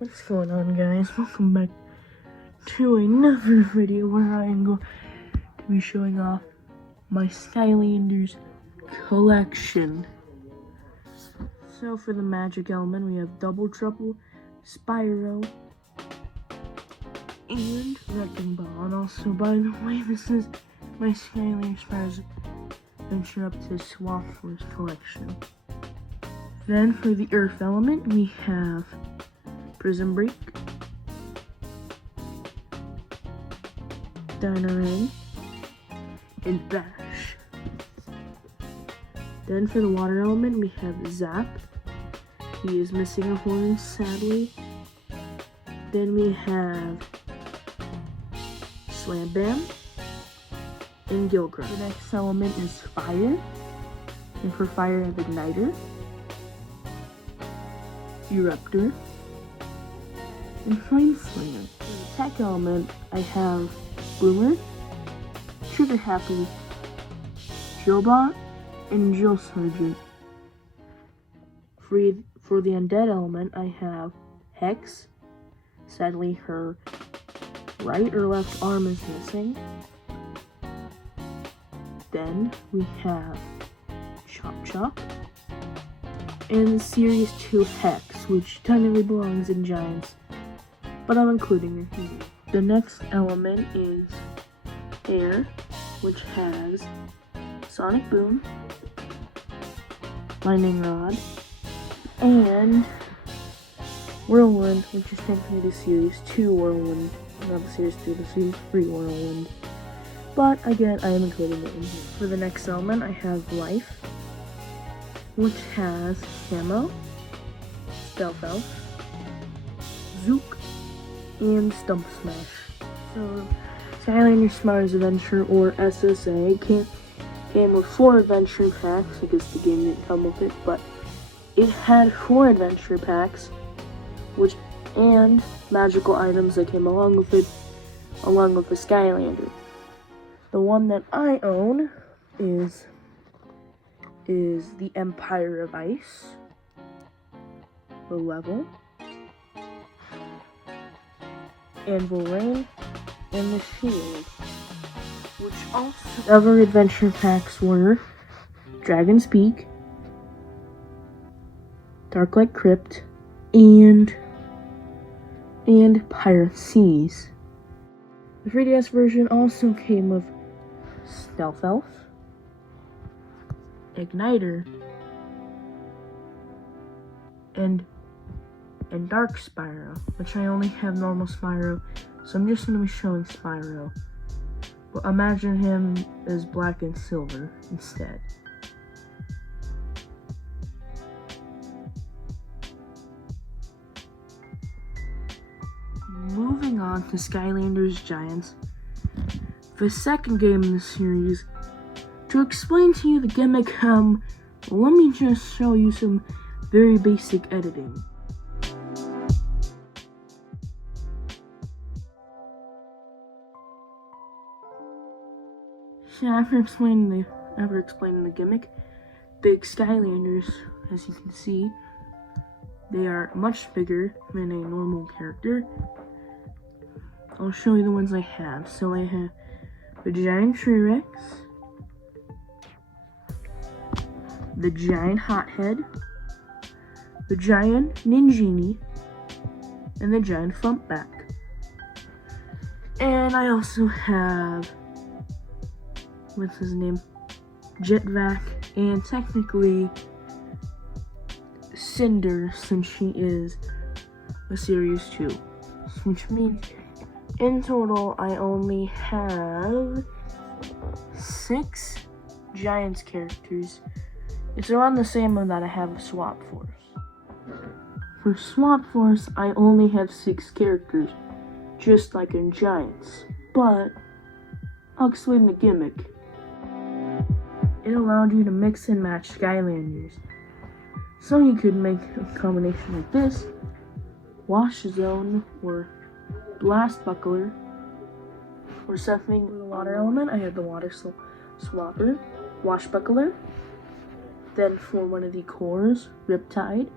What's going on, guys? Welcome back to another video where I am going to be showing off my Skylanders collection. So for the magic element, we have Double Trouble, Spyro, and Wrecking Ball. And also, by the way, this is my Skylanders Adventure Up to Swap Force collection. Then for the Earth element, we have Prison Break, Dynarang, and Bash. Then for the water element, we have Zap. He is missing a horn, sadly. Then we have Slam Bam and Gilgrim. The next element is Fire. And for Fire, I have Igniter, Eruptor, and Flame Slinger. For the tech element, I have Boomer, Trigger Happy, Jillbot, and Jill Sergeant. For the undead element, I have Hex. Sadly, her right or left arm is missing. Then we have Chop Chop, and Series 2 Hex, which technically belongs in Giants, but I'm including her here. The next element is Air, which has Sonic Boom, Lightning Rod, and Whirlwind, which is technically the Series 2 Whirlwind, not the Series 2, the Series 3 Whirlwind. But again, I am including it in here. For the next element, I have Life, which has Camo, Stealth Elf, Zook, and Stump Smash. So, Skylanders Smart's Adventure, or SSA, came with 4 adventure packs. I guess the game didn't come with it, but it had 4 adventure packs, and magical items that came along with it, along with the Skylander. The one that I own is the Empire of Ice, the level, Anvil Rain, and the Shield, which also other adventure packs were Dragon's Peak, Darklight Crypt, and Pirate Seas. The 3DS version also came with Stealth Elf, Igniter, and Dark Spyro, which I only have normal Spyro, so I'm just going to be showing Spyro. But imagine him as black and silver instead. Moving on to Skylanders Giants, the second game in the series. To explain to you the gimmick, let me just show you some very basic editing. So after explaining the gimmick, big Skylanders, as you can see, they are much bigger than a normal character. I'll show you the ones I have. So I have the giant T-Rex, the giant Hothead, the giant Ninjini, and the giant Thumpback. And I also have, what's his name, Jetvac, and technically Cinder, since she is a Series 2, which means in total I only have 6 Giants characters. It's around the same one that I have of Swap Force. For Swap Force, I only have 6 characters, just like in Giants, but I'll explain the gimmick. It allowed you to mix and match Skylanders. So you could make a combination like this, Wash Zone, or Blast Buckler, or something with the water element. I have the Water Swapper, Wash Buckler. Then for one of the cores, Riptide.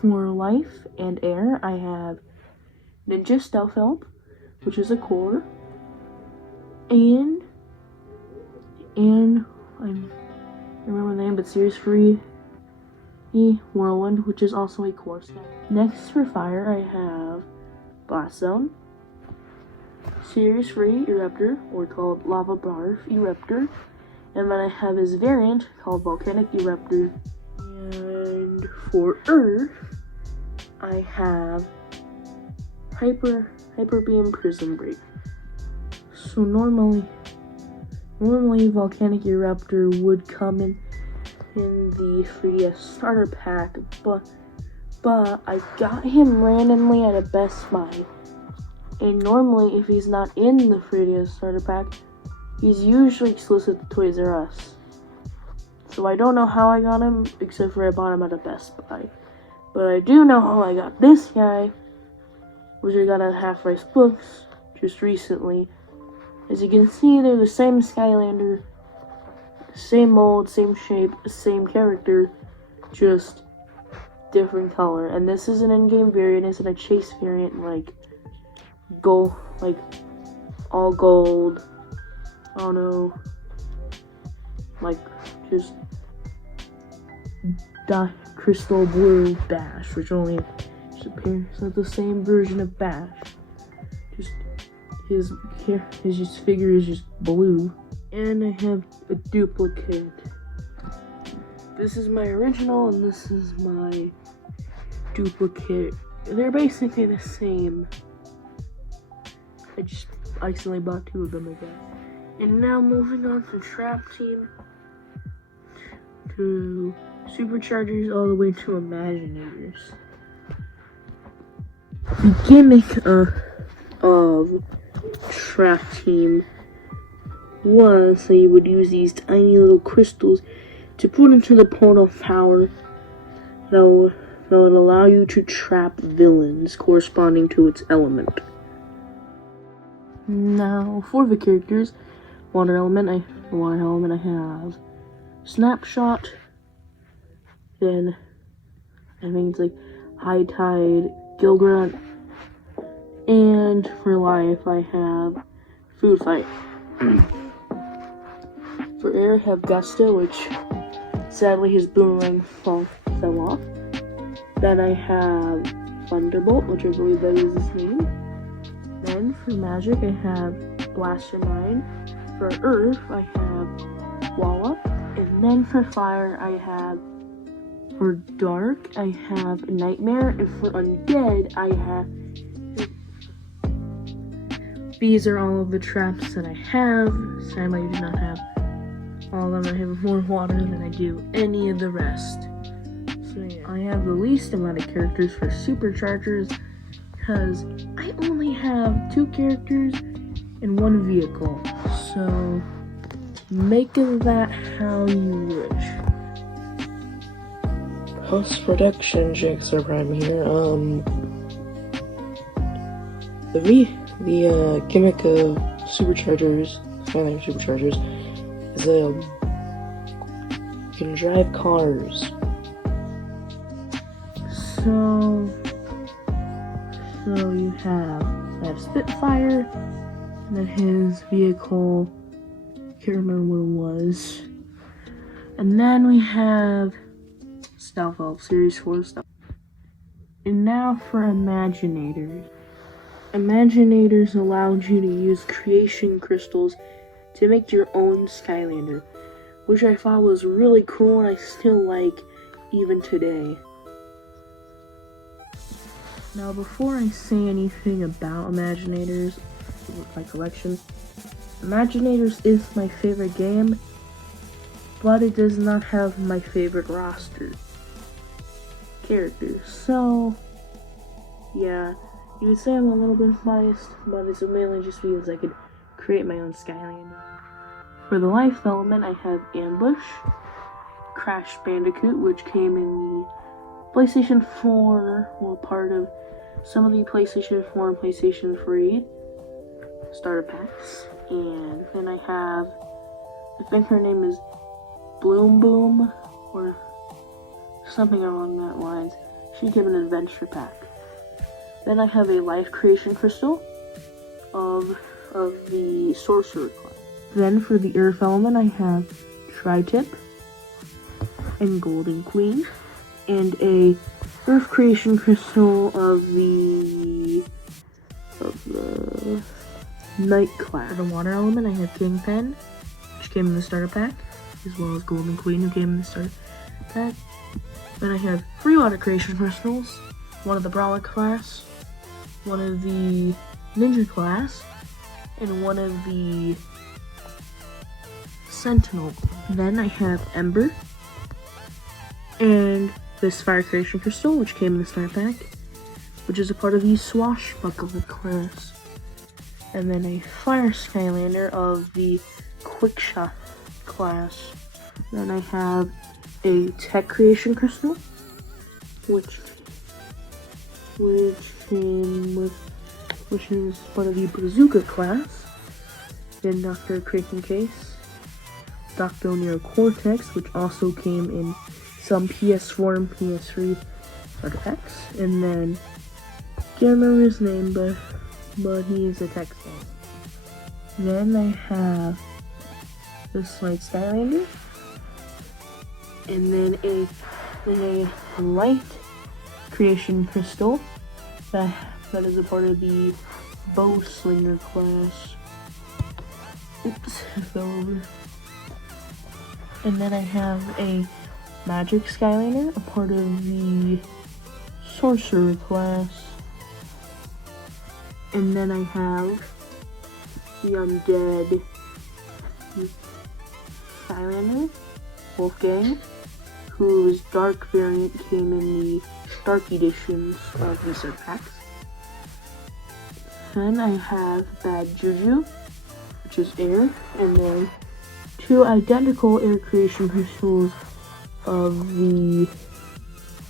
For life and air, I have Ninja Stealth Help, which is a core, and I remember the name, but Series 3 Whirlwind, which is also a core stack. Next for fire, I have Blast Zone, Series 3 Eruptor, or called Lava Barf Eruptor, and then I have his variant called Volcanic Eruptor. And for Earth, I have Hyper Beam Prism Break. So normally Volcanic Eruptor would come in the 3DS starter pack, but I got him randomly at a Best Buy. And normally, if he's not in the 3DS starter pack, he's usually exclusive to Toys R Us. So I don't know how I got him, except for I bought him at a Best Buy. But I do know how I got this guy, which I got at Half Price Books just recently. As you can see, they're the same Skylander, same mold, same shape, same character, just different color. And this is an in-game variant, it's a chase variant, like gold, like all gold. I don't know, like just crystal blue Bash, which only just appears as the same version of Bash. Just his figure is just blue. And I have a duplicate. This is my original and this is my duplicate. They're basically the same. I just accidentally bought two of them, I guess. And now moving on from Trap Team to Superchargers all the way to Imaginators. The gimmick of Trap Team was that you would use these tiny little crystals to put into the portal power that would allow you to trap villains corresponding to its element. Now, for the characters, water element, I have Snapshot, then I think it's like High Tide, Gilgrunt, and for life I have Food Fight. For air, I have Gusto, which sadly his boomerang fell off. Then I have Thunderbolt, which I believe that is his name. Then for magic, I have Blastermind. For earth, I have Wallop. And then for fire, for dark, I have Nightmare. And for undead, I have... These are all of the traps that I have. Sadly, I do not have all of them. I have more water than I do any of the rest. So yeah, I have the least amount of characters for Superchargers because I only have 2 characters and 1 vehicle. So make of that how you wish. Post-production Jigsaw Prime here. The gimmick of Superchargers, Skylander Superchargers, is you can drive cars. So you have Spitfire, and then his vehicle, can't remember what it was. And then we have Stealth Elf, Series 4 Stealth. And now for Imaginators. Imaginators allowed you to use creation crystals to make your own Skylander, which I thought was really cool and I still like even today. Now before I say anything about Imaginators, my collection, Imaginators is my favorite game, but it does not have my favorite roster characters. So, yeah, you would say I'm a little bit biased, but it's mainly just because I could create my own Skylander. For the life element, I have Ambush, Crash Bandicoot, which came in the PlayStation 4, well, part of some of the PlayStation 4 and PlayStation 3 starter packs. And then I have, I think her name is Bloom Boom, or something along that lines. She came in an adventure pack. Then I have a life creation crystal of the sorcerer class. Then for the earth element, I have tri-tip and golden queen, and a earth creation crystal of the night class. For the water element, I have kingpin, which came in the starter pack, as well as golden queen, who came in the starter pack. Then I have 3 water creation crystals, one of the brawler class, one of the ninja class, and one of the sentinel. Then I have ember, and this fire creation crystal, which came in the starter pack, which is a part of the swashbuckler class. And then a fire skylander of the quick shot class. Then I have a tech creation crystal, which is part of the bazooka class. Then Dr. Kraken case, Dr. O'Neill Cortex, which also came in some PS4 and PS3 starter packs. And then can't remember his name, but he is a tech guy. Then I have this light skylander, and then a light creation crystal that is a part of the bow slinger class. Oops, it fell over. And then I have a magic skylander, a part of the sorcerer class. And then I have the undead skylander, Wolfgang, whose dark variant came in the dark editions of the starter packs. Then I have Bad Juju, which is air, and then 2 identical air creation crystals of the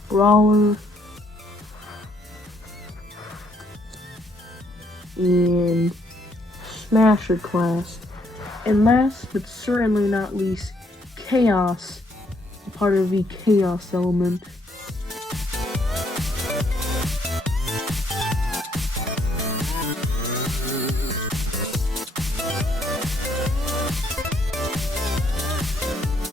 brawler and smasher class. And last but certainly not least, chaos, a part of the chaos element.